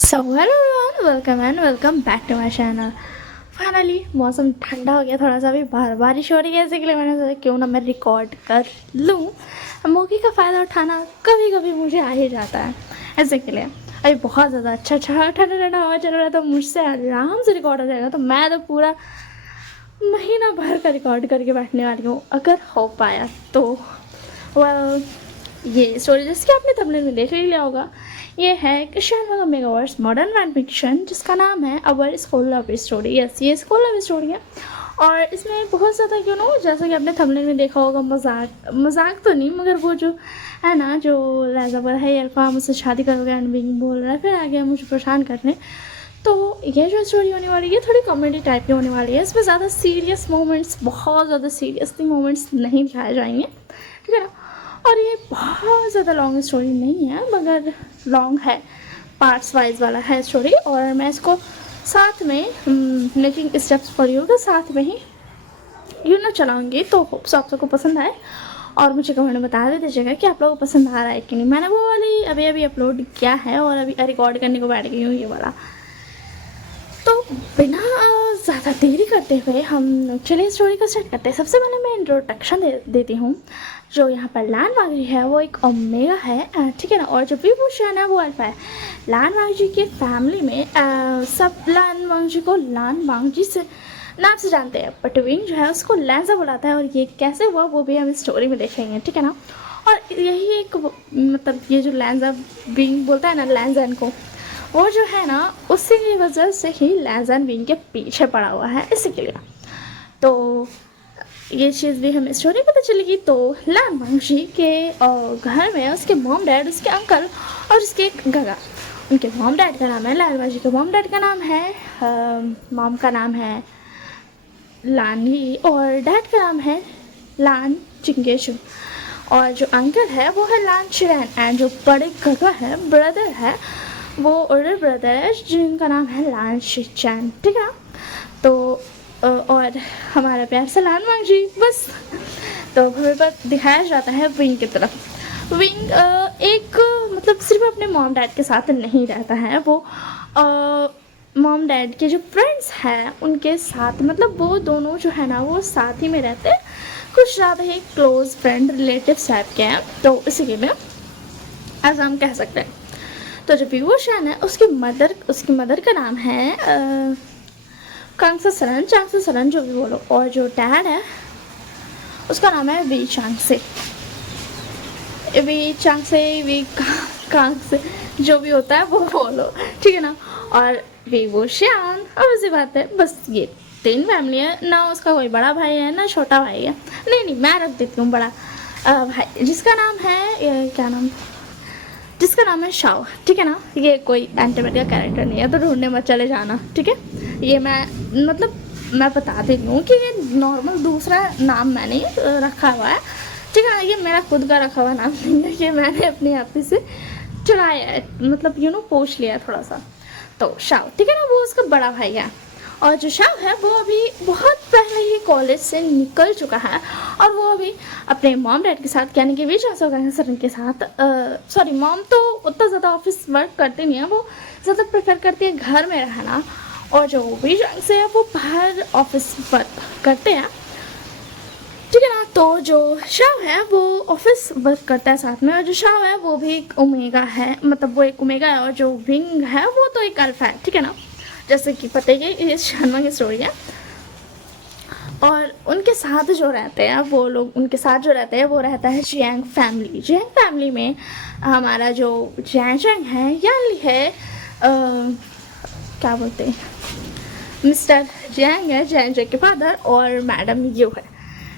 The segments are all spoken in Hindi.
So hello everyone, welcome and welcome back to my channel. Finally मौसम ठंडा हो गया थोड़ा सा, भी बाहर बारिश हो रही है, इसी के लिए मैंने सोचा क्यों ना मैं रिकॉर्ड कर लूँ। मौके का फ़ायदा उठाना कभी कभी मुझे आ ही जाता है, ऐसे के लिए अभी बहुत ज़्यादा अच्छा ठंडा ठंडा हवा चल रहा है, तो मुझसे आराम से रिकॉर्ड हो जाएगा। तो मैं तो पूरा महीना भर का रिकॉर्ड करके बैठने वाली हूँ, अगर हो पाया तो। वेल, ये स्टोरी जैसे कि आपने थंबनेल में देख ही लिया होगा, ये है क्रिश्चियन मेगावर्स मॉडर्न फैन फिक्शन, जिसका नाम है अवर स्कूल लव स्टोरी। यस, ये स्कूल लव स्टोरी है। और इसमें बहुत ज़्यादा जैसा कि आपने थंबनेल में देखा होगा, मजाक मजाक तो नहीं, मगर वो जो है ना, जो लहजा बोला है इरफान मुझसे शादी करोगे एंड बिंग बोल रहा है, फिर आ गया मुझे परेशान करने। तो ये जो स्टोरी होने वाली है थोड़ी कॉमेडी टाइप की होने वाली है। इसमें ज़्यादा सीरियस मोमेंट्स, बहुत ज़्यादा सीरियसली मोमेंट्स नहीं दिखाए जाएंगे, ठीक है ना। और ये बहुत ज़्यादा लॉन्ग स्टोरी नहीं है, मगर लॉन्ग है, पार्ट्स वाइज वाला है स्टोरी। और मैं इसको साथ में मेकिंग स्टेप्स फॉर यू के साथ में ही चलाऊँगी, तो होप्स आप सबको पसंद आए। और मुझे कमेंट में बता भी दीजिएगा कि आप लोगों को पसंद आ रहा है कि नहीं। मैंने वो वाली अभी अभी अपलोड किया है और अभी रिकॉर्ड करने को बैठ गई हूँ, ये वाला। तो बिना ज़्यादा देरी करते हुए हम चलिए स्टोरी को स्टार्ट करते हैं। सबसे पहले मैं इंट्रोडक्शन देती हूँ। जो यहाँ पर लान वांगजी है वो एक ओमेगा है, ठीक है ना। और जो विभूषण है वो अल्फा है। लान वांगजी की फैमिली में सब लान वांगजी को लान वांगजी से नाम से जानते हैं, बट विंग जो है उसको लैंजा बुलाता है। और ये कैसे हुआ वो भी हम स्टोरी में देखेंगे, ठीक है ना। और यही एक मतलब ये जो लैंजा विंग बोलता है ना लैंजन को, वो जो है ना उसी की वजह से ही लैंजन विंग के पीछे पड़ा हुआ है, इसी के लिए। तो ये चीज़ भी हमें स्टोरी पता चलेगी। तो लान वांगजी के घर में उसके मॉम डैड, उसके अंकल और उसके एक गगा। उनके मॉम डैड का नाम है, लान वांगजी के मॉम डैड का नाम है, मॉम का नाम है लानी और डैड का नाम है लान चिंगेशु। और जो अंकल है वो है लान चिरैन, एंड जो बड़े गगा है, ब्रदर है, वो ओल्डर ब्रदर है जिनका नाम है लान शिचैन, ठीक है। तो और हमारा प्यार से लान वांगजी, बस। तो हमें पर दिखाया जाता है विंग की तरफ। विंग एक मतलब सिर्फ अपने मॉम डैड के साथ नहीं रहता है, वो मॉम डैड के जो फ्रेंड्स हैं उनके साथ, मतलब वो दोनों जो है ना वो साथ ही में रहते हैं, कुछ ज़्यादा ही क्लोज फ्रेंड रिलेटिव टाइप के हैं। तो इसीलिए में ऐसा हम कह सकते हैं। तो जो विभूषण है उसकी मदर का नाम है चांगसा सरन जो भी बोलो। और जो डैड है उसका नाम है वी चांगसे, वी कांग से, जो भी होता है वो बोलो, ठीक है ना। और विभूषण, और उसी बात है, बस ये 3 फैमिली है ना। उसका कोई बड़ा भाई है ना छोटा भाई है, नहीं मैं रख देती हूँ बड़ा भाई, जिसका नाम है क्या नाम, जिसका नाम है शाओ, ठीक है ना। ये कोई एंटीमेट का कैरेक्टर नहीं है, तो ढूंढने मत चले जाना, ठीक है। ये मैं बता देती हूँ कि ये नॉर्मल दूसरा नाम मैंने रखा हुआ है, ठीक है ना। ये मेरा खुद का रखा हुआ नाम नहीं है, ये मैंने अपने आप ही से चुराया है, मतलब पूछ लिया थोड़ा सा। तो शाओ, ठीक है ना, वो उसका बड़ा भाई है। और जो शाओ है वो अभी बहुत पहले ही कॉलेज से निकल चुका है, और वो अभी अपने मॉम डैड के साथ, यानी कि विजय सर के साथ, सॉरी मॉम तो उतना ज़्यादा ऑफिस वर्क करती नहीं है, वो ज़्यादा प्रेफर करती है घर में रहना। और जो विजय से है वो बाहर ऑफिस वर्क करते हैं, ठीक है ना। तो जो शाव है वो ऑफिस वर्क करता है साथ में, और जो शाव है वो भी एक ओमेगा है, मतलब वो एक ओमेगा है। और जो विंग है वो तो एक अल्फा है, ठीक है ना, जैसे कि पता ही ये शर्मा की स्टोरी है। और उनके साथ जो रहते हैं वो लोग, उनके साथ जो रहते हैं वो रहता है जियांग फैमिली में हमारा जो जैंग है, यानी है क्या बोलते हैं, मिस्टर जियांग है, जियांग के फादर, और मैडम यू है,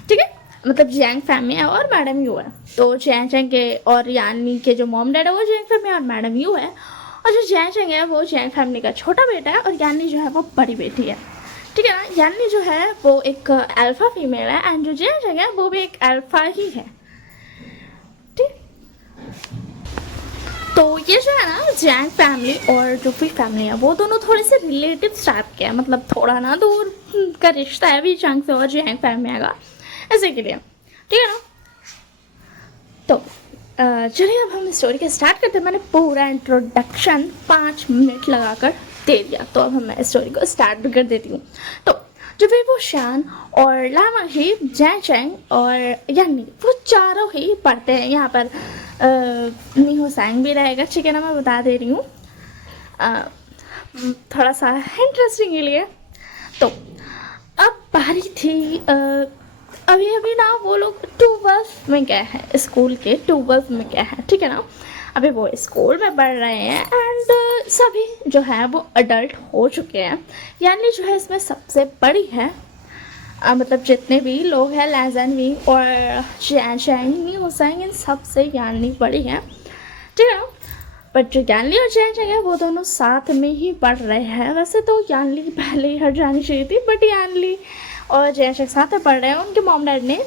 ठीक है। मतलब जियांग फैमिली है और मैडम यू है। तो जियांग के और यानी के जो मॉम डैड है वो जियांग फैमिली और मैडम यू है। और जो जियांग है वो जियांग फैमिली का छोटा बेटा है, और यानी जो है वो बड़ी बेटी है, ठीक है ना। यानी जो है वो एक अल्फा फीमेल है, एंड जो जियांग है वो भी एक अल्फा ही है, ठीक। तो ये जो है ना जैंग फैमिली और जो भी फैमिली है वो दोनों थोड़े से रिलेटिव टाइप के हैं, मतलब थोड़ा ना दूर का रिश्ता है भी जैंग से और जैंग फैमिली का, ऐसे के लिए, ठीक है ना। तो चलिए अब हम स्टोरी के स्टार्ट करते हैं। मैंने पूरा इंट्रोडक्शन 5 मिनट लगाकर दे दिया, तो अब मैं स्टोरी को स्टार्ट भी कर देती हूँ। तो जो वो शान और लामा ही, जैन चैंग और यानी वो चारों ही पढ़ते हैं यहाँ पर। नीहो सैंग भी रहेगा, ठीक है ना, मैं बता दे रही हूँ थोड़ा सा इंटरेस्टिंग के लिए। तो अब बारी थी अभी अभी ना वो लोग 12th में गए हैं, स्कूल के 12th में गए हैं, ठीक है ना। अभी वो स्कूल में पढ़ रहे हैं एंड सभी जो है वो अडल्ट हो चुके हैं। यानी जो है इसमें सबसे बड़ी है, मतलब जितने भी लोग हैं लैजन वी और चैन शाइनी हुसैन, इन सबसे यानी बड़ी है, ठीक है ना। बट जो यानली और चैन चैंग है वो दोनों साथ में ही पढ़ रहे हैं। वैसे तो यानली पहले ही हट जानी चाहिए थी, बट यानली और जैन चैंग साथ में पढ़ रहे हैं। उनके मॉम डैड ने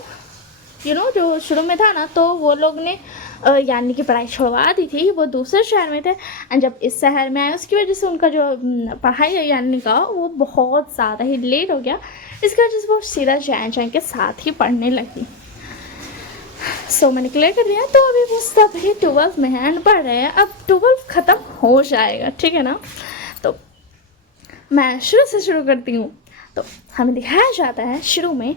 जो शुरू में था ना, तो वो लोग ने यानी की पढ़ाई छुड़वा दी थी। वो दूसरे शहर में थे एंड जब इस शहर में आए उसकी वजह से उनका जो पढ़ाई है यानी का वो बहुत ज़्यादा ही लेट हो गया। इसकी वजह से वो सीधा जैन चैंग के साथ ही पढ़ने लगी। सो मैंने क्लियर कर दिया। तो अभी वो सब ही 12th में है एंड पढ़ रहे हैं। अब 12th ख़त्म हो जाएगा, ठीक है ना। तो मैं शुरू से शुरू करती हूँ। तो हमें दिखाया जाता है शुरू में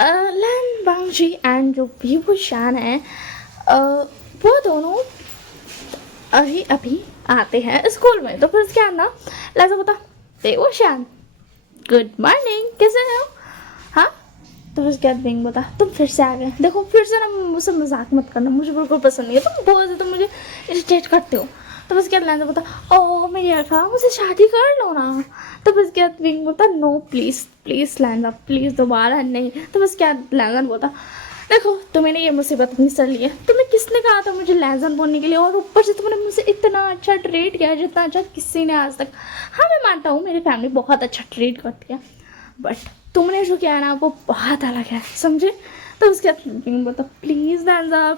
लैन बांगजी एंड जो वीवू शान है वो दोनों अभी अभी आते हैं स्कूल में। तो फिर क्या ना लैजा बता, वीवू शान गुड मॉर्निंग, कैसे हो? हाँ, तो उसके बाद बिंग बता, तुम फिर से आ गए। देखो फिर से ना मुझसे मजाक मत करना, मुझे बिल्कुल पसंद नहीं है। तुम बहुत ज़्यादा मुझे इरिटेट करते हो। तो बस क्या लैंजा बता, ओह मेरी अल्फा मुझे शादी कर लो ना। तो बस क्या बिंग बोलता, नो प्लीज़ प्लीज़ लैंजा प्लीज़ दोबारा नहीं। तो बस क्या लैंजन बोलता, देखो तुम्हें ये मुसीबत अपनी सर ली है। तुम्हें किसने कहा था मुझे लैंजन बोलने के लिए, और ऊपर से तुमने मुझे इतना अच्छा ट्रीट किया जितना अच्छा किसी ने आज तक। हाँ मैं मानता हूँ मेरी फैमिली बहुत अच्छा ट्रीट करती है, बट तुमने जो किया ना वो बहुत अलग है, समझे। तो उसके बाद बोलता, प्लीज़ लैंजा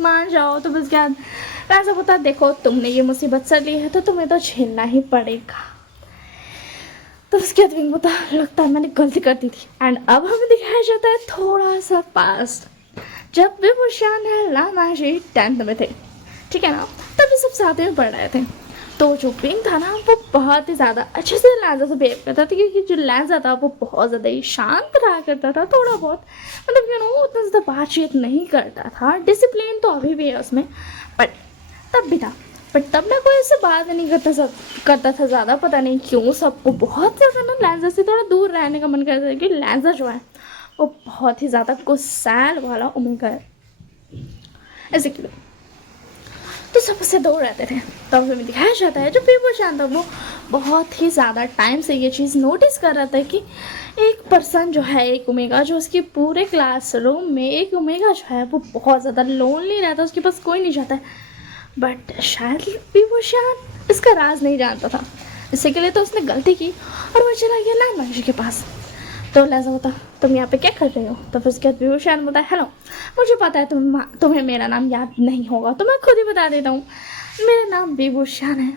मान जाओ। तो बस क्या लैंजा बोलता, देखो तुमने ये मुसीबत सर ली है तो तुम्हें तो झेलना ही पड़ेगा। तो उसके बाद विंग बोलता, लगता है मैंने गलती कर दी थी। एंड अब हमें दिखाया जाता है थोड़ा सा पास्ट, जब भी वो शान है लामा जी 10th में थे, ठीक है ना। तभी सब साथ में पढ़ रहे थे। तो जो विंग था ना वो बहुत ही ज़्यादा अच्छे से लैंजा से बिहेव करता था, क्योंकि जो लैंजा था वो बहुत ज़्यादा ही शांत रहा करता था, थोड़ा बहुत मतलब उतना ज़्यादा बातचीत नहीं करता था। डिसिप्लिन तो अभी भी है उसमें, बट तब भी था। बट तब ना कोई ऐसे बात नहीं करता था ज़्यादा, पता नहीं क्यों सबको बहुत ज़्यादा ना लैंजा से थोड़ा दूर रहने का मन करता है, क्योंकि लैंजा जो है वो बहुत ही ज़्यादा गुस्सैल वाला ओमेगा है, ऐसे क्यों। तो सबसे दूर रहते थे। तो हमें दिखाया जाता है जो वीवू शान था वो बहुत ही ज़्यादा टाइम से ये चीज़ नोटिस कर रहा था कि एक पर्सन जो है, एक ओमेगा जो उसके पूरे क्लासरूम में, एक ओमेगा जो है वो बहुत ज़्यादा लोनली रहता है, उसके पास कोई नहीं जाता है। बट शायद वीवू शान इसका राज नहीं जानता था, इसी के लिए तो उसने गलती की और वो चला गया लैन बांगजी के पास। तो लैजा होता, तुम यहाँ पे क्या कर रहे हो? तो फिर उसके बाद वीवू शान बोलता है, हेलो मुझे पता है तुम्हें मेरा नाम याद नहीं होगा, तो मैं खुद ही बता देता हूँ, मेरा नाम वीवू शान है।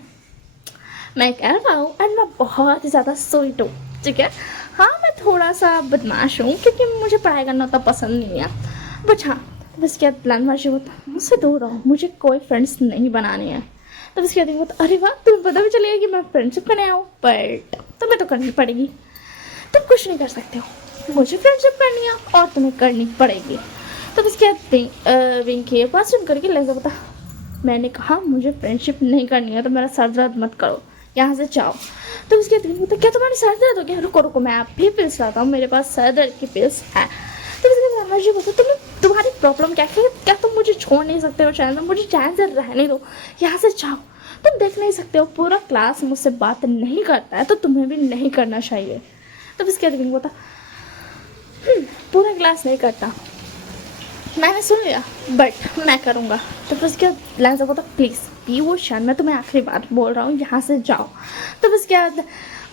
मैं एक एल्फा हूँ एंड मैं बहुत ही ज़्यादा स्वीट हूँ, ठीक है। हाँ मैं थोड़ा सा बदमाश हूँ क्योंकि मुझे पढ़ाई करना उतना पसंद नहीं है, बट हाँ बस क्या लैन बांगजी होता, मुझसे दूर रहो, मुझे कोई फ्रेंड्स नहीं बनाने हैं। तो बस क्या होता, अरे वाह तुम्हें पता भी चलेगा कि मैं फ्रेंडशिप करने आऊँ, बट तुम्हें तो करनी पड़ेगी, तुम कुछ नहीं कर सकते हो, मुझे फ्रेंडशिप करनी है और तुम्हें करनी पड़ेगी। तो बस क्या विंग की बात सुन करके लैंजा बता, मैंने कहा मुझे फ्रेंडशिप नहीं करनी है तो मेरा सर दर्द मत करो, यहाँ से जाओ। तो उसके बाद बोलता, क्या तुम्हारे सर दर्द हो गया? रुको रुको मैं आप भी पिल्स लाता हूँ, मेरे पास सर दर्द की पिल्स है। तो उसके बाद जी बोलता, तुम्हारी प्रॉब्लम क्या है? क्या तुम मुझे छोड़ नहीं सकते हो चैन में? मुझे चैन से रहने दो, यहाँ से जाओ। तुम देख नहीं सकते हो पूरा क्लास मुझसे बात नहीं करता है, तो तुम्हें भी नहीं करना चाहिए। तो उसके बाद बोलता, पूरा क्लास नहीं करता, मैंने सुन लिया, बट मैं करूँगा। तो फिर उसके बाद लैंजा बोलता, प्लीज़ वीवू शान मैं तुम्हें आखिरी बात बोल रहा हूँ, यहाँ से जाओ। तो उसके बाद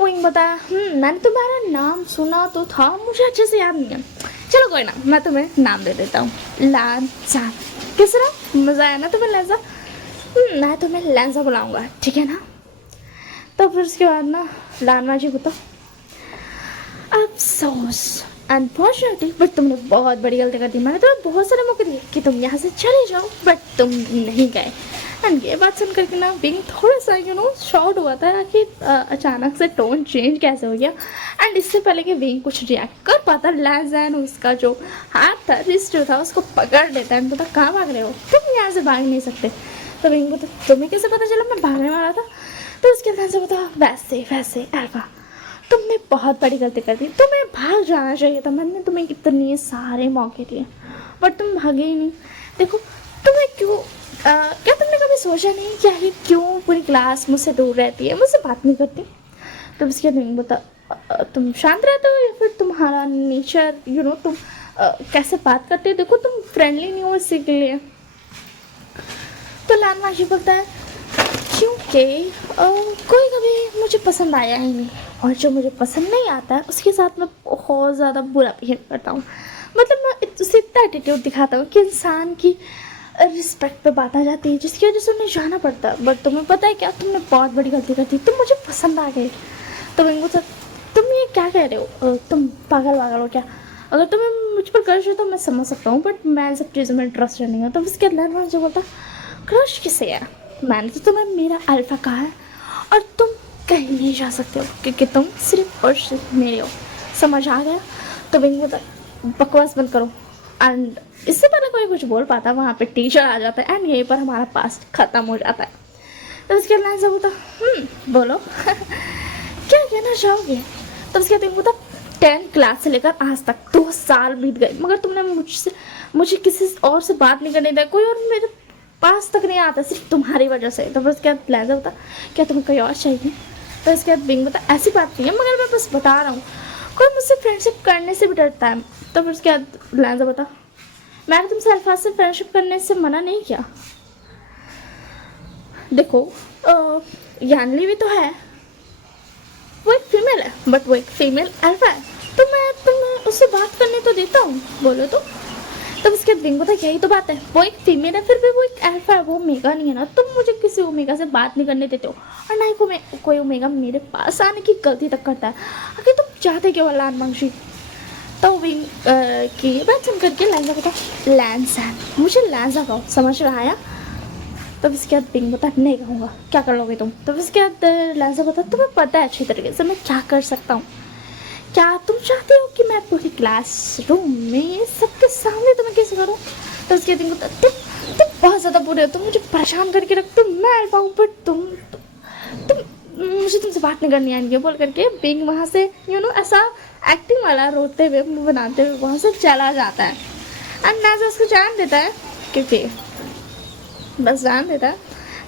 विंग बताया, मैंने तुम्हारा नाम सुना तो था, मुझे अच्छे से याद नहीं है। चलो कोई ना, मैं तुम्हें नाम दे देता हूँ, लैंजा। किस रहा मज़ा आया ना तुम्हें लैंजा? मैं तुम्हें लैंजा बुलाऊँगा, ठीक है ना। तो फिर उसके बाद ना लैंजा जी बोलता, अफसोस अनफॉर्चुनेटली बट तुमने बहुत बड़ी गलती कर दी। मैंने तुम्हें बहुत सारे मौके दिए कि तुम यहाँ से चले जाओ बट तुम नहीं गए। एंड ये बात सुन करके ना विंग थोड़ा सा शॉर्ट हुआ था कि अचानक से टोन चेंज कैसे हो गया। एंड इससे पहले कि विंग कुछ रिएक्ट कर पाता, लैज़ैन उसका जो हाथ था, रिस्ट था, उसको पकड़ लेता है। पता कहाँ भाग रहे हो तुम, यहाँ से भाग नहीं सकते। तो विंग को तुम्हें कैसे पता चला मैं भागने वाला था? तो उसके ध्यान से बता, वैसे वैसे अल्फा तुमने बहुत बड़ी गलती कर दी, तुम्हें भाग जाना चाहिए था। मैंने तुम्हें कितने सारे मौके दिए बट तुम भागे ही नहीं। देखो तुम्हें क्यों क्या तुमने कभी सोचा नहीं कि आखिर क्यों पूरी क्लास मुझसे दूर रहती है, मुझसे बात नहीं करती? तो उसके नहीं बता, तुम शांत रहते हो या फिर तुम्हारा नेचर तुम कैसे बात करते हो? देखो तुम फ्रेंडली नहीं हो इसी के लिए। तो लान माशी बोलता है क्योंकि कोई कभी मुझे पसंद आया ही नहीं, और जो मुझे पसंद नहीं आता है उसके साथ मैं बहुत ज़्यादा बुरा बिहेव करता हूँ। मतलब मैं उसे इतना एटीट्यूड दिखाता हूँ कि इंसान की रिस्पेक्ट पे बात आ जाती है, जिसकी वजह से उन्हें जाना पड़ता है। बट तुम्हें पता है क्या, तुमने बहुत बड़ी गलती कर दी, तुम मुझे पसंद आ गए। तो मैं तुम ये क्या कह रहे हो? तुम पागल वागल हो क्या? अगर तुम्हें मुझ पर क्रश हो तो मैं समझ सकता हूँ, बट मैं सब चीज़ों में ट्रस्ट नहीं हूँ। तो उसके अंदर मुझे बोलता क्रश किसे है? मैंने तो तुम्हें मेरा अल्फा कहा है और तुम कहीं नहीं जा सकते हो क्योंकि तुम सिर्फ और सिर्फ मेरे हो। समझ आ गया? तो विंग बोलता बकवास बंद करो। एंड इससे पहले कोई कुछ बोल पाता, वहाँ पे टीचर आ जाता है एंड यहीं पर हमारा पास्ट ख़त्म हो जाता है। तो उसके लाइन से बोलता बोलो क्या कहना चाहोगे? तो उसके बाद बोलता 10 क्लास से लेकर आज तक 2 साल बीत गए मगर तुमने मुझे किसी और से बात नहीं करने दिया, कोई और मेरे पास तक नहीं आता, सिर्फ तुम्हारी वजह से। तो फिर उसके बाद लहजा होता क्या तुम्हें कोई और चाहिए? तो इसके बाद विंग बता ऐसी बात नहीं है, मगर मैं बस बता रहा हूँ कोई मुझसे फ्रेंडशिप करने से भी डरता है। तो फिर उसके बाद लहजा बता मैंने तुमसे अल्फाज से फ्रेंडशिप करने से मना नहीं किया। देखो यानली भी तो है, वो एक फीमेल है बट वो एक फीमेल अल्फा है, तो मैं तुम्हें उससे बात करने तो देता हूँ, बोलो तो। तब उसके बाद विंग बता यही तो बात है, वो एक फीमेल है फिर भी वो एक अल्फा है, वो ओमेगा नहीं है ना। तुम मुझे किसी ओमेगा से बात नहीं करने देते हो और ना ही कोई ओमेगा मेरे पास आने की गलती तक करता है। आखिर तुम चाहते क्यों लान मंशी? तो विंग की बात सुन करके लैंजा बता लैंसैन, मुझे लैंजा कहो, समझ रहा आया? तब इसके बाद विंग बता नहीं कहूँगा, क्या कर लोगे तुम? तब इसके बाद लैंजा बता तुम्हें पता है अच्छी तरीके से मैं क्या कर सकता हूँ। क्या तुम चाहते हो कि मैं पूरी क्लासरूम में सबके सामने तुम्हें किस करूँ? तो उसके दिन तुम बहुत ज़्यादा बुरे हो, तुम मुझे परेशान करके रखते हो, मैं अल्फा हूँ पर तुम मुझे तुमसे बात नहीं करनी आएंगी बोल करके विंग वहाँ से ऐसा एक्टिंग वाला रोते हुए मुँह बनाते हुए वहाँ से चला जाता है। एंड नाज़ा उसको जान देता है क्योंकि बस जान देता है।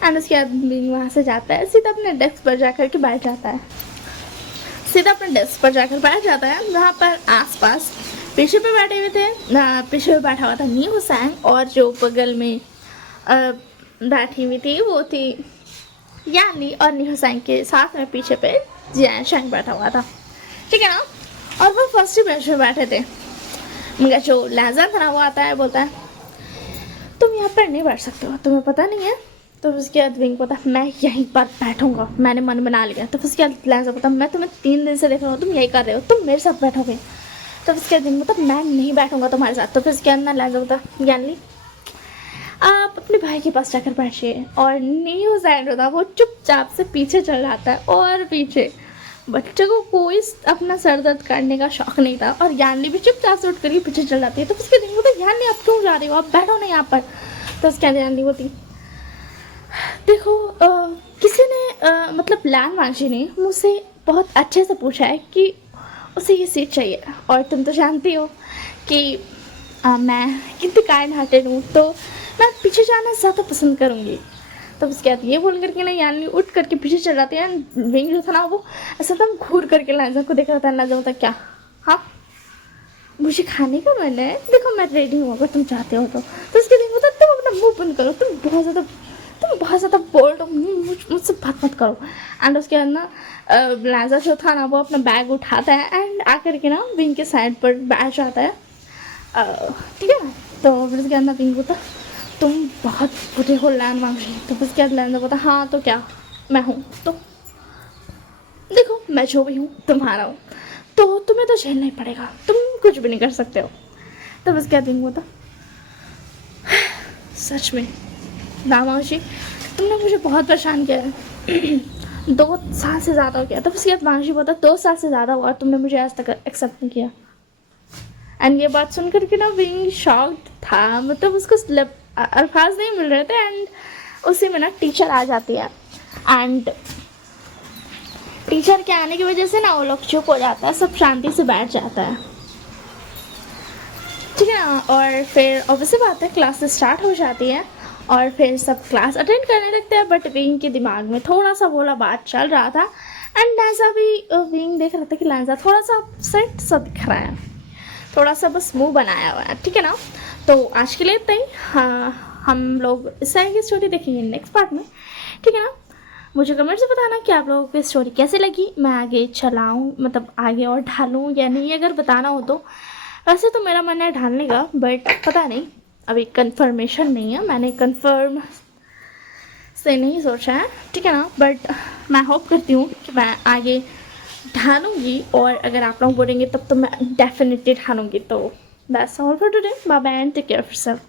एंड उसके बाद विंग वहाँ से जाता है, सीधा अपने डेस्क पर जा कर के बैठ जाता है, सीधा अपने डेस्क पर जाकर बैठ जाता है जहाँ पर आसपास पीछे पे बैठे हुए थे। पीछे पे बैठा हुआ था नी हुसैन और जो बगल में बैठी हुई थी वो थी यानी, और नी हुसैन के साथ में पीछे पे जैन शंग बैठा हुआ था, ठीक है ना। और वो फर्स्ट बेंच पे बैठे थे, मगर जो लहजा था ना वो आता है बोलता है तुम यहाँ पर नहीं बैठ सकते हो, तुम्हें पता नहीं है? तो उसके बाद विंग पता मैं यहीं पर बैठूंगा, मैंने मन बना लिया। तो उसके बाद लहजा पता मैं तुम्हें 3 दिन से देख रहा हूँ तुम यही कर रहे हो, तुम मेरे साथ बैठोगे? तो उसके बाद विंग पता मैं नहीं बैठूंगा तुम्हारे साथ। तो फिर उसके बाद ना लहजा पता ज्ञान ली आप अपने भाई के पास जाकर बैठिए। और न्यू साइड होता वो चुपचाप से पीछे चल जाता है और पीछे बच्चे को कोई अपना सर दर्द करने का शौक नहीं था और यानी भी चुपचाप से उठ कर पीछे चल जाती है। तो उसके दिन होता यानी आप क्यों जा रहे हो, आप बैठो ना यहाँ पर। तो उसके बाद यानी होती देखो किसी ने मतलब लैन मांझी ने मुझसे बहुत अच्छे से पूछा है कि उसे ये सीट चाहिए, और तुम तो जानती हो कि मैं कितनी काइंड हार्टेड हूँ, तो मैं पीछे जाना ज़्यादा पसंद करूँगी। तो उसके बाद ये बोल करके ना यानी उठ करके पीछे चल जाती है। विंग जो था ना वो ऐसा था घूर करके लाइजा को देख रहा था। लाइजा होता क्या हाँ मुझे खाने का मन है, देखो मैं रेडी हूँ अगर तुम चाहते हो तो उसके दिन होता तुम अपना मुँह बंद करो, तुम बहुत ज़्यादा बोल्ड हो, मुझसे बात मत करो। एंड उसके बाद ना लाइजा जो था ना वो अपना बैग उठाता है एंड आकर के ना विंग के साइड पर बैठ जाता है, ठीक है ना। तो फिर उसके अंदर विंग होता तुम बहुत बुरे हो लैन मांगी। तो फिर उसके बाद लैन होता हाँ तो क्या मैं हूँ, तो देखो मैं जो भी हूँ तुम्हारा हूँ, तो तुम्हें तो झेलना ही पड़ेगा, तुम तुम कुछ भी नहीं कर सकते हो। तो बस क्या दिन हुआ था सच में, दामाशी तुमने मुझे बहुत परेशान किया है 2 साल से ज़्यादा हो गया। तो उसके बाद मानसी बोलता 2 साल से ज़्यादा हुआ और तुमने मुझे आज तक एक्सेप्ट नहीं किया। एंड ये बात सुन करके ना बीइंग शॉक्ड था, मतलब उसको अल्फाज नहीं मिल रहे थे। एंड उसी में ना टीचर आ जाती है एंड टीचर के आने की वजह से ना वो लोग चुप हो जाता है, सब शांति से बैठ जाता है, ठीक है ना। और फिर ऑब्वियसली बात है क्लास स्टार्ट हो जाती है और फिर सब क्लास अटेंड करने लगते हैं। बट विंग के दिमाग में थोड़ा सा बोला बात चल रहा था एंड लैंजा भी विंग देख रहा था कि लैंजा थोड़ा सा अपसेट सा दिख रहा है, थोड़ा सा बस मुंह बनाया हुआ है, ठीक है ना। तो आज के लिए इतना ही। हाँ, हम लोग इस तरह की स्टोरी देखेंगे नेक्स्ट पार्ट में, ठीक है ना। मुझे कमेंट से बताना कि आप लोगों को स्टोरी कैसे लगी, मैं आगे चलाऊँ मतलब आगे और ढालूँ या नहीं, अगर बताना हो तो। वैसे तो मेरा मन है ढालने का, बट पता नहीं, अभी कंफर्मेशन नहीं है, मैंने कंफर्म से नहीं सोचा है, ठीक है ना। बट मैं होप करती हूँ कि मैं आगे ढालूँगी और अगर आप लोग बोलेंगे तब तो मैं डेफिनेटली ढालूँगी। तो that's all for today, bye bye and take care of yourself.